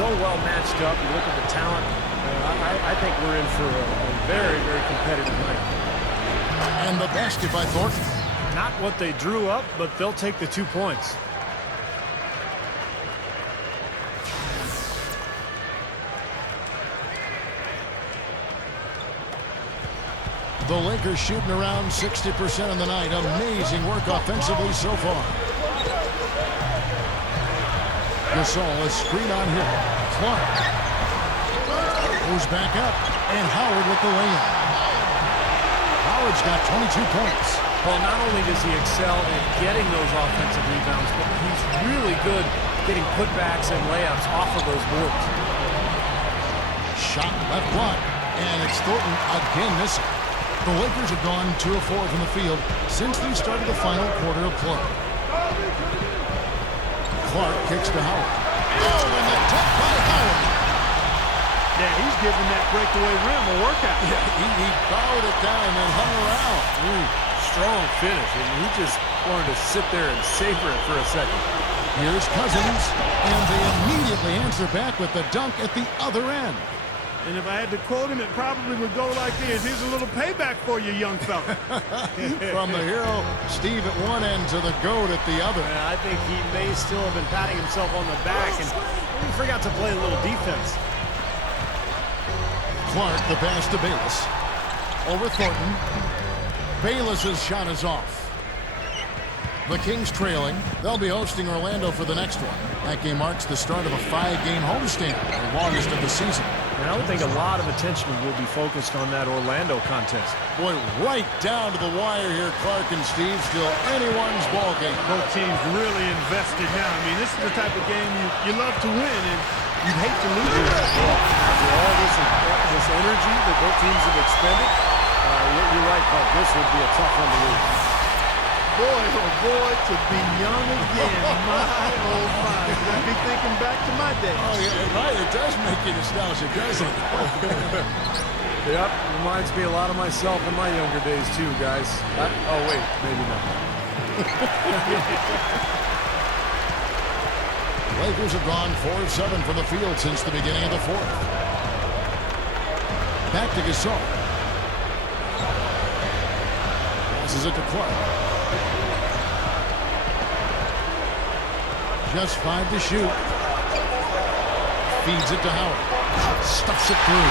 so well matched up. You look at the talent. I think we're in for a very, very competitive night. And the basket by Thornton. Not what they drew up, but they'll take the 2 points. The Lakers shooting around 60% on the night. Amazing work offensively so far. Gasol, a screen on Hill. Clark goes back up, and Howard with the layup. Howard's got 22 points. Well, not only does he excel at getting those offensive rebounds, but he's really good getting putbacks and layups off of those boards. Shot left block, and it's Thornton again missing. The Lakers have gone 2 of 4 from the field since they started the final quarter of play. Clark kicks to Howard. Oh, and the tip by Howard. Yeah, he's giving that breakaway rim a workout. Yeah, he bowed it down and then hung around. Strong finish, and he just wanted to sit there and savor it for a second. Here's Cousins, and they immediately answer back with the dunk at the other end. And if I had to quote him, it probably would go like this. Here's a little payback for you, young fella. From the hero, Steve at one end to the GOAT at the other. I think he may still have been patting himself on the back and he forgot to play a little defense. Clark, the pass to Bayless. Over Thornton. Bayless's shot is off. The Kings trailing. They'll be hosting Orlando for the next one. That game marks the start of a 5-game homestand, the longest of the season. And I would think a lot of attention will be focused on that Orlando contest. Boy, right down to the wire here, Clark and Steve. Still anyone's ball game. Both teams really invested now. I mean, this is the type of game you love to win, and you'd hate to lose it. After all this energy that both teams have expended, you're right, Clark. This would be a tough one to lose. Boy, oh boy, to be young again. My, oh my. Got me thinking back to my days. Oh, yeah, right. It does make you nostalgic, doesn't it? Yep, reminds me a lot of myself in my younger days too, guys. Oh wait, maybe not. Lakers have gone 4 of 7 from the field since the beginning of the fourth. Back to Gasol. Passes it to Clark. Just 5 to shoot. Feeds it to Howard. Stuffs it through.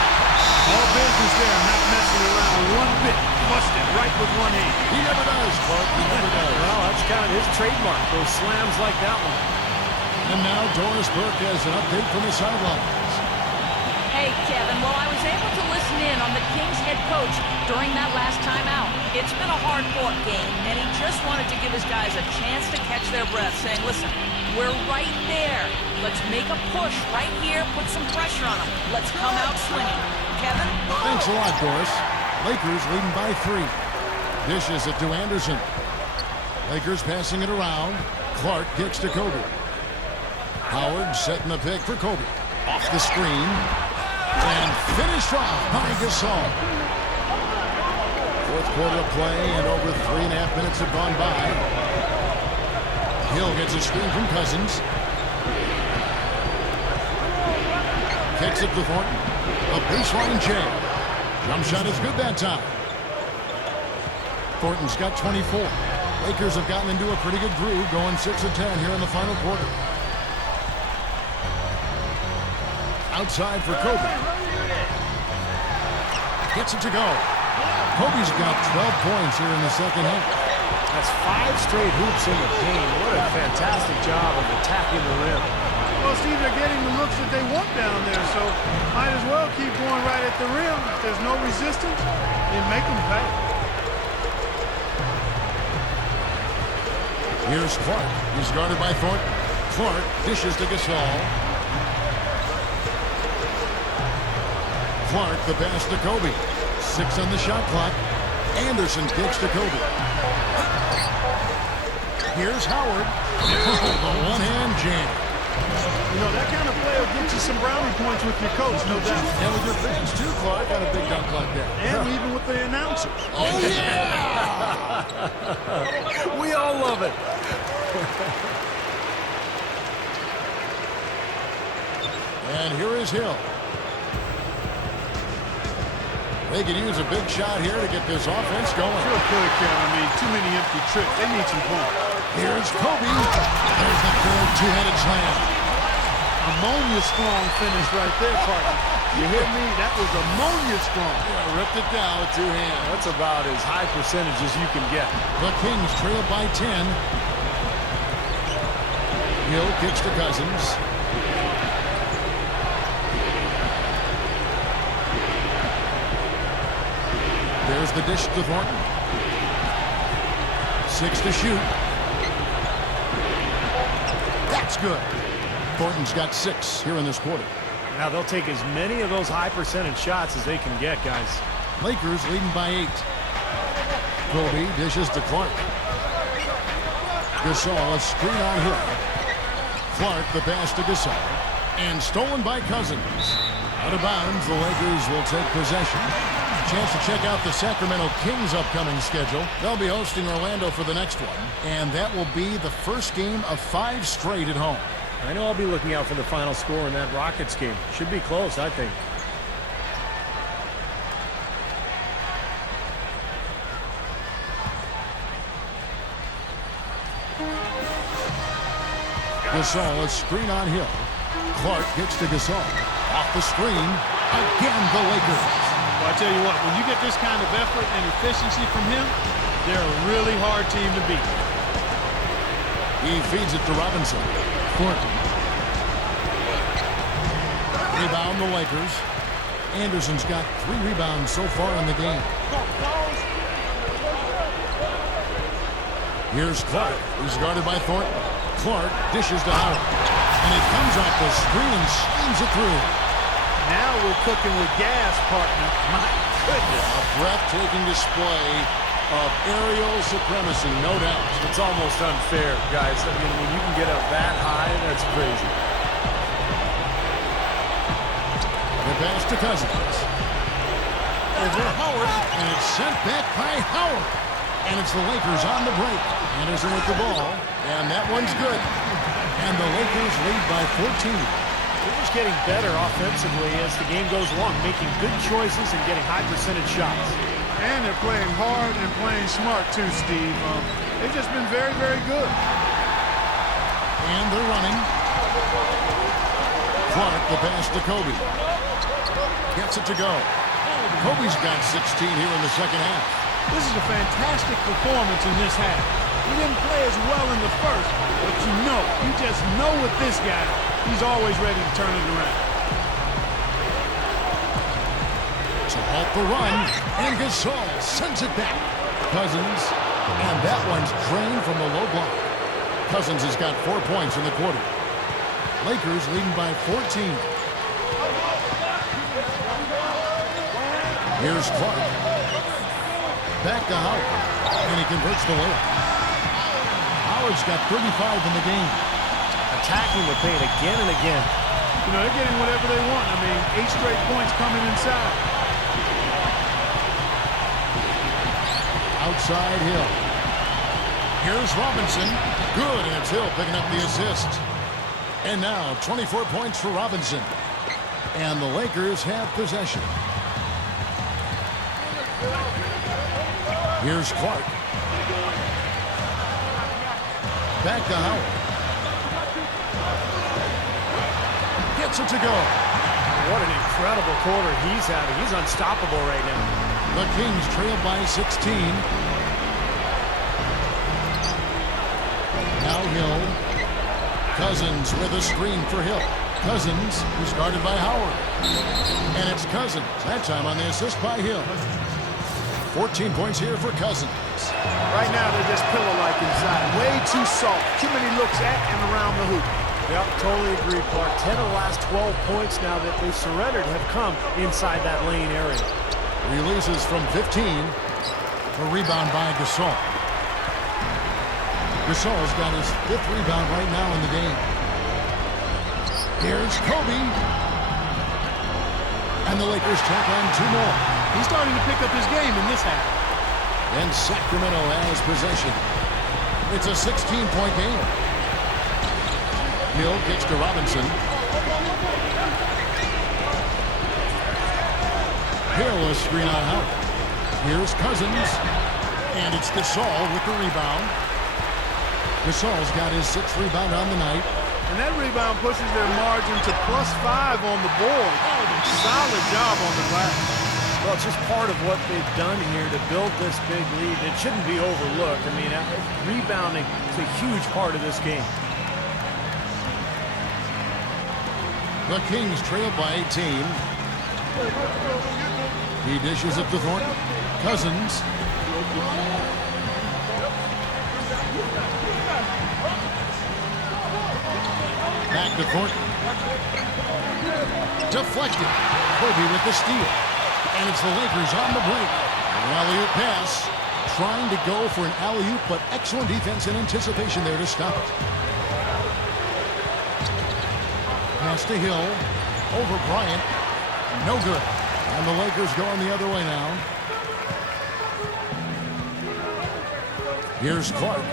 All business there, not messing around one bit. Flushed it right with one hand. He never does, Clark. He never does. Well, that's kind of his trademark, those slams like that one. And now Doris Burke has an update from the sidelines. Hey, Kevin, well, I was able to listen in on the Kings head coach during that last timeout. It's been a hard-fought game, and he just wanted to give his guys a chance to catch their breath, saying, listen, we're right there. Let's make a push right here, put some pressure on them. Let's come out swinging. Kevin? Thanks a lot, Doris. Lakers leading by 3. Dishes it to Anderson. Lakers passing it around. Clark kicks to Kobe. Howard setting the pick for Kobe. Off the screen. And finished off by Gasol. Fourth quarter of play, and over 3.5 minutes have gone by. Hill gets a screen from Cousins. Kicks it to Thornton. A baseline jam. Jump shot is good that time. Thornton's got 24. Lakers have gotten into a pretty good groove, going 6 of 10 here in the final quarter. Outside for Kobe. Gets it to go. Kobe's got 12 points here in the second half. That's 5 straight hoops in the paint. What a fantastic job of attacking the rim. Well, Steve, they're getting the looks that they want down there, so might as well keep going right at the rim. If there's no resistance, then make them pay. Here's Clark. He's guarded by Thornton. Clark dishes to Gasol. Clark, the pass to Kobe. 6 on the shot clock. Anderson kicks to Kobe. Here's Howard. The one-hand jam. You know, that kind of play will get you some brownie points with your coach, no doubt. And with your fans, too, Clark, got a big dunk like that. And even with the announcers. Oh, yeah! We all love it. And here is Hill. They could use a big shot here to get this offense going. Sure could, Kevin. I mean, too many empty trips. They need some points. Here's Kobe. There's the third two-headed slam. Ammonia strong finish right there, partner. You hear me? That was ammonia strong. Yeah, ripped it down with 2 hands. That's about as high percentage as you can get. The Kings trail by 10. Hill kicks to Cousins. There's the dish to Thornton. 6 to shoot. That's good. Thornton's got 6 here in this quarter. Now they'll take as many of those high percentage shots as they can get, guys. Lakers leading by 8. Kobe dishes to Clark. Gasol, a screen on Hill. Clark, the pass to Gasol. And stolen by Cousins. Out of bounds, the Lakers will take possession. Chance to check out the Sacramento Kings' upcoming schedule. They'll be hosting Orlando for the next one, and that will be the first game of 5 straight at home. I know I'll be looking out for the final score in that Rockets game. Should be close, I think. Gasol, a screen on Hill. Clark gets to Gasol. Off the screen. Again, the Lakers. Well, I tell you what, when you get this kind of effort and efficiency from him, they're a really hard team to beat. He feeds it to Robinson. Thornton. Rebound the Lakers. Anderson's got 3 rebounds so far in the game. Here's Clark. He's guarded by Thornton. Clark dishes to Howard. And he comes off the screen and slams it through. Now we're cooking with gas, partner. My goodness. A breathtaking display of aerial supremacy, no doubt. It's almost unfair, guys. I mean, when you can get up that high, that's crazy. The pass to Cousins. Over Howard, and it's sent back by Howard. And it's the Lakers on the break. Anderson with the ball, and that one's good. And the Lakers lead by 14. They're just getting better offensively as the game goes along, making good choices and getting high percentage shots. And they're playing hard and playing smart too, Steve. They've just been very, very good. And they're running. Clark, the pass to Kobe. Gets it to go. Kobe's got 16 here in the second half. This is a fantastic performance in this half. He didn't play as well in the first, but you just know with this guy, he's always ready to turn it around. To halt the run, and Gasol sends it back. Cousins, and that one's drained from the low block. Cousins has got 4 points in the quarter. Lakers leading by 14. Here's Clark. Back to Howard, and he converts the layup. Howard's got 35 in the game. Attacking the paint again and again. You know, they're getting whatever they want. I mean, 8 straight points coming inside. Outside Hill. Here's Robinson. Good, and it's Hill picking up the assist. And now 24 points for Robinson. And the Lakers have possession. Here's Clark. Back to Howard. Gets it to go. What an incredible quarter he's having. He's unstoppable right now. The Kings trail by 16. Now Hill. Cousins with a screen for Hill. Cousins, who's guarded by Howard. And it's Cousins, that time on the assist by Hill. 14 points here for Cousins. Right now, they're just pillow-like inside. Way too soft. Too many looks at and around the hoop. Yep, totally agree, Clark. 10 of the last 12 points now that they've surrendered have come inside that lane area. Releases from 15. A rebound by Gasol. Gasol's got his 5th rebound right now in the game. Here's Kobe. And the Lakers tack on 2 more. He's starting to pick up his game in this half. And Sacramento has possession. It's a 16-point game. Hill gets to Robinson. Hill a screen on Howard. Here's Cousins. And it's Gasol with the rebound. Gasol's got his 6th rebound on the night. And that rebound pushes their margin to +5 on the board. Solid job on the glass. Well, it's just part of what they've done here to build this big lead. It shouldn't be overlooked. I mean, rebounding is a huge part of this game. The Kings trail by 18. He dishes it to Thornton. Cousins. Back to Thornton. Deflected. Kobe with the steal. And it's the Lakers on the break. An alley-oop pass. Trying to go for an alley-oop, but excellent defense and anticipation there to stop it. Pass to Hill. Over Bryant. No good. And the Lakers going the other way now. Here's Clark.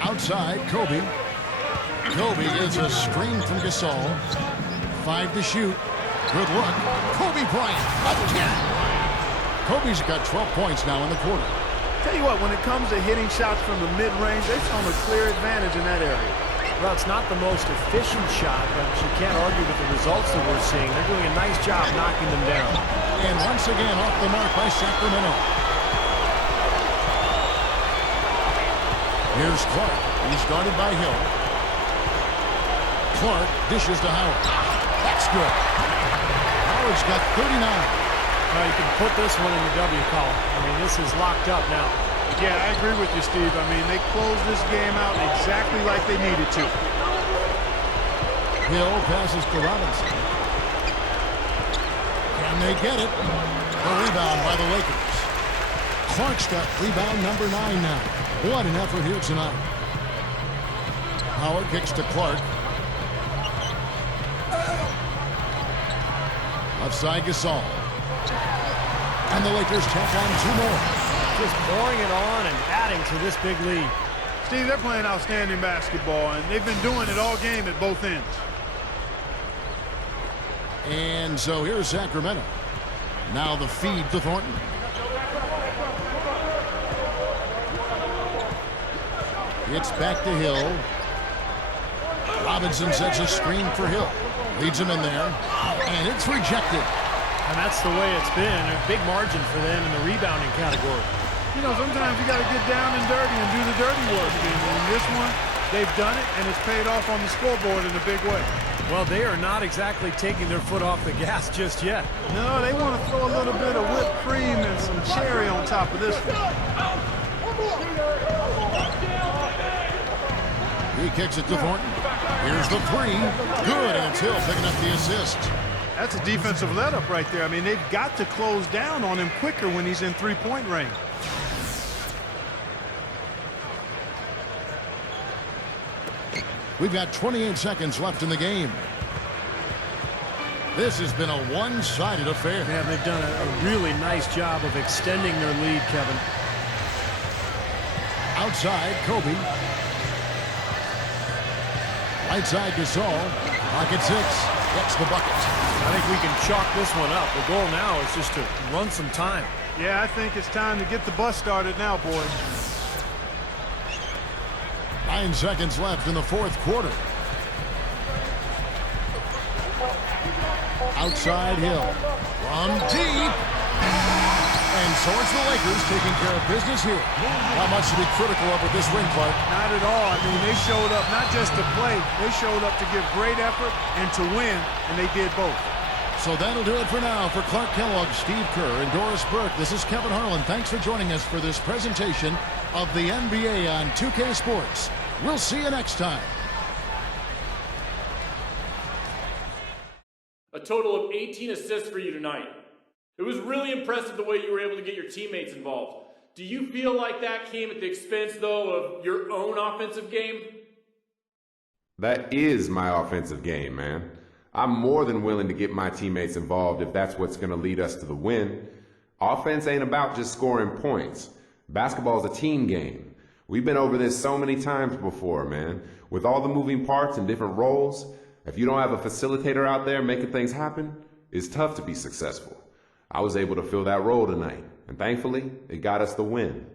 Outside, Kobe. Kobe gets a screen from Gasol. 5 to shoot. Good look. Kobe Bryant again. Kobe's got 12 points now in the quarter. Tell you what, when it comes to hitting shots from the mid-range, they've shown a clear advantage in that area. Well, it's not the most efficient shot, but you can't argue with the results that we're seeing. They're doing a nice job knocking them down. And once again, off the mark by Sacramento. Here's Clark. He's guarded by Hill. Clark dishes to Howard. That's good. Howard's got 39. Well, you can put this one in the W column. I mean, this is locked up now. Yeah, I agree with you, Steve. I mean, they closed this game out exactly like they needed to. Hill passes to Robinson. Can they get it? A rebound by the Lakers. Clark's got rebound number 9 now. What an effort here tonight. Howard kicks to Clark. Left side Gasol. And the Lakers tack on 2 more. Just pouring it on and adding to this big lead. Steve, they're playing outstanding basketball, and they've been doing it all game at both ends. And so here's Sacramento. Now the feed to Thornton. It's back to Hill. Robinson sets a screen for Hill. Leads him in there. And it's rejected. And that's the way it's been. A big margin for them in the rebounding category. You know, sometimes you got to get down and dirty and do the dirty work. And in this one, they've done it, and it's paid off on the scoreboard in a big way. Well, they are not exactly taking their foot off the gas just yet. No, they want to throw a little bit of whipped cream and some cherry on top of this one. He kicks it to Thornton. Here's the 3. Good, and it's Hill picking up the assist. That's a defensive let-up right there. I mean, they've got to close down on him quicker when he's in three-point range. We've got 28 seconds left in the game. This has been a one-sided affair. Yeah, they've done a really nice job of extending their lead, Kevin. Outside, Kobe. Right side, Gasol. Pocket 6. Gets the bucket. I think we can chalk this one up. The goal now is just to run some time. Yeah, I think it's time to get the bus started now, boys. 9 seconds left in the 4th quarter. Outside Hill. From deep. And so it's the Lakers taking care of business here. Not much to be critical of with this win, Clark. Not at all. I mean, they showed up not just to play. They showed up to give great effort and to win, and they did both. So that'll do it for now. For Clark Kellogg, Steve Kerr, and Doris Burke, this is Kevin Harlan. Thanks for joining us for this presentation of the NBA on 2K Sports. We'll see you next time. A total of 18 assists for you tonight. It was really impressive the way you were able to get your teammates involved. Do you feel like that came at the expense, though, of your own offensive game? That is my offensive game, man. I'm more than willing to get my teammates involved if that's what's going to lead us to the win. Offense ain't about just scoring points. Basketball's a team game. We've been over this so many times before, man. With all the moving parts and different roles, if you don't have a facilitator out there making things happen, it's tough to be successful. I was able to fill that role tonight, and thankfully, it got us the win.